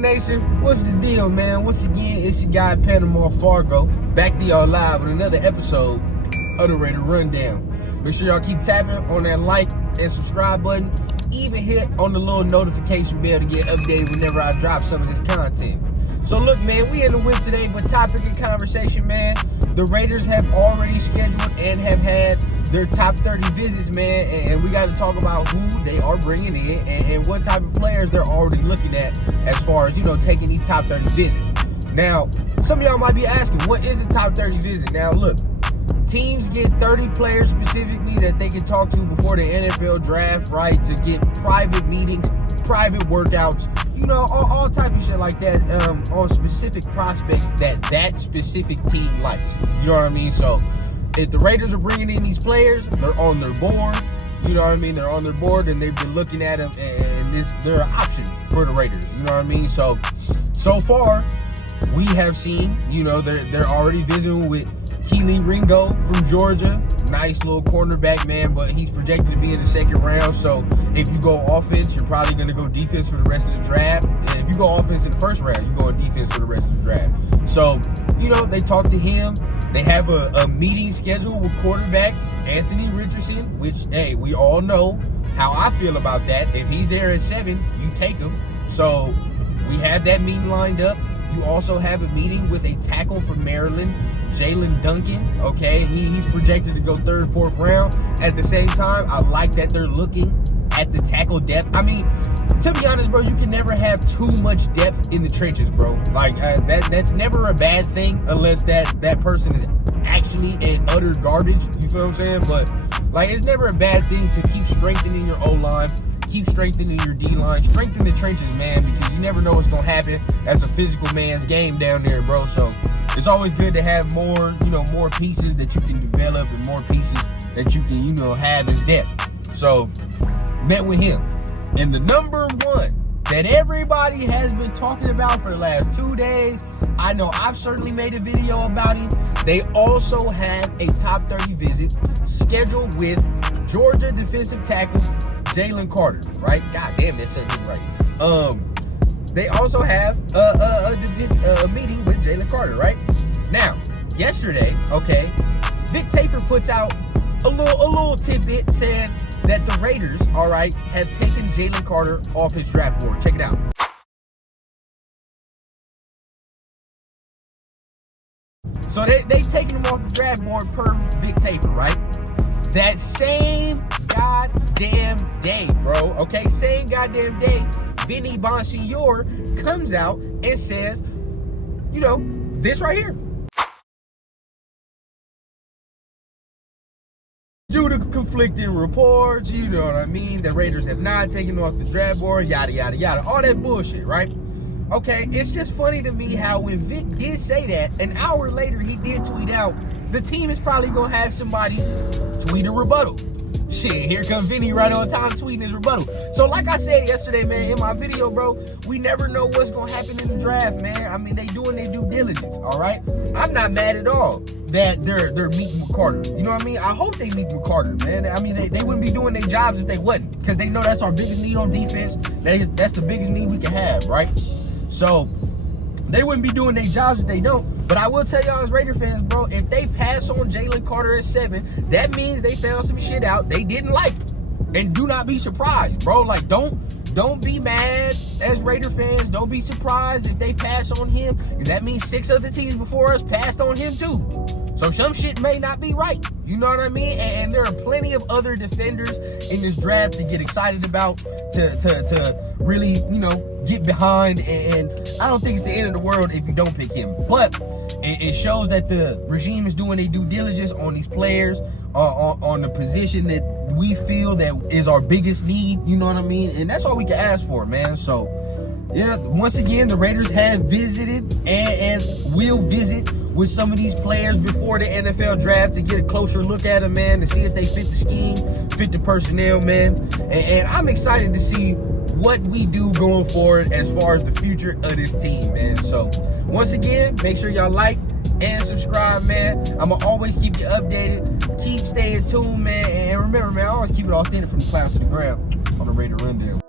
Nation, what's the deal, man? Once again, it's your guy Panama Fargo, back to y'all live with another episode of the Raider Rundown. Make sure y'all keep tapping on that like and subscribe button. Even hit on the little notification bell to get updated whenever I drop some of this content. So look, man, we in the whip today, but topic of conversation, man. The Raiders have already scheduled and have had their top 30 visits, man, and we got to talk about who they are bringing in and what type of players they're already looking at as far as, taking these top 30 visits. Now, some of y'all might be asking, what is a top 30 visit? Now, look, teams get 30 players specifically that they can talk to before the NFL draft, right, to get private meetings, private workouts, all type of shit like that on specific prospects that specific team likes. You know what I mean? So if the Raiders are bringing in these players, they're on their board. You know what I mean? They're on their board and they've been looking at them, and they're an option for the Raiders. You know what I mean? So far, we have seen, they're already visiting with Keely Ringo from Georgia. Nice little cornerback, man, but he's projected to be in the second round. So if you go offense, you're probably going to go defense for the rest of the draft. And if you go offense in the first round, you go on defense for the rest of the draft. So, they talk to him. They have a meeting scheduled with quarterback Anthony Richardson, which, hey, we all know how I feel about that. If he's there at 7, you take him. So we have that meeting lined up. You also have a meeting with a tackle from Maryland, Jalen Duncan, okay? He's projected to go 3rd, 4th round. At the same time, I like that they're looking at the tackle depth. I mean, to be honest, bro, you can never have too much depth in the trenches, bro. Like, that's never a bad thing unless that person is actually in utter garbage. You feel what I'm saying? But, it's never a bad thing to keep strengthening your O-line, keep strengthening your D-line, strengthen the trenches, man, because you never know what's going to happen as a physical man's game down there, bro. So it's always good to have more, more pieces that you can develop and more pieces that you can, have as depth. So, met with him. And the number one that everybody has been talking about for the last 2 days, I know I've certainly made a video about him. They also have a top 30 visit scheduled with Georgia defensive tackle Jalen Carter, right? God damn, that said him right. They also have a meeting with Jalen Carter, right? Now, yesterday, okay, Vic Tafur puts out a little tidbit saying that the Raiders, all right, have taken Jalen Carter off his draft board. Check it out. So they taking him off the draft board per Vic Tafur, right? That same goddamn day, bro, okay? Same goddamn day, Vinny Bonsignore comes out and says, this right here. Due to conflicting reports, you know what I mean? The Raiders have not taken him off the draft board, yada, yada, yada. All that bullshit, right? Okay, it's just funny to me how when Vic did say that, an hour later he did tweet out, the team is probably going to have somebody tweet a rebuttal. Shit, here comes Vinny right on time tweeting his rebuttal. So like I said yesterday, man, in my video, bro, we never know what's going to happen in the draft, man. I mean, they doing their due diligence, all right? I'm not mad at all that they're meeting with Carter. You know what I mean? I hope they meet with Carter, man. I mean, they wouldn't be doing their jobs if they wouldn't, because they know that's our biggest need on defense. That's the biggest need we can have, right? So they wouldn't be doing their jobs if they don't. But I will tell y'all as Raider fans, bro, if they pass on Jalen Carter at 7, that means they found some shit out they didn't like. And do not be surprised, bro. Like, don't be mad as Raider fans. Don't be surprised if they pass on him, because that means 6 other teams before us passed on him too. So some shit may not be right. You know what I mean? And there are plenty of other defenders in this draft to get excited about, to really, get behind. And I don't think it's the end of the world if you don't pick him. But it shows that the regime is doing their due diligence on these players, on the position that we feel that is our biggest need. You know what I mean? And that's all we can ask for, man. So, yeah, once again, the Raiders have visited and will visit with some of these players before the NFL draft to get a closer look at them, man, to see if they fit the scheme, fit the personnel, man. And I'm excited to see what we do going forward as far as the future of this team, man. So, once again, make sure y'all like and subscribe, man. I'm going to always keep you updated. Keep staying tuned, man. And remember, man, I always keep it authentic from the clouds to the ground on the Raider Rundown.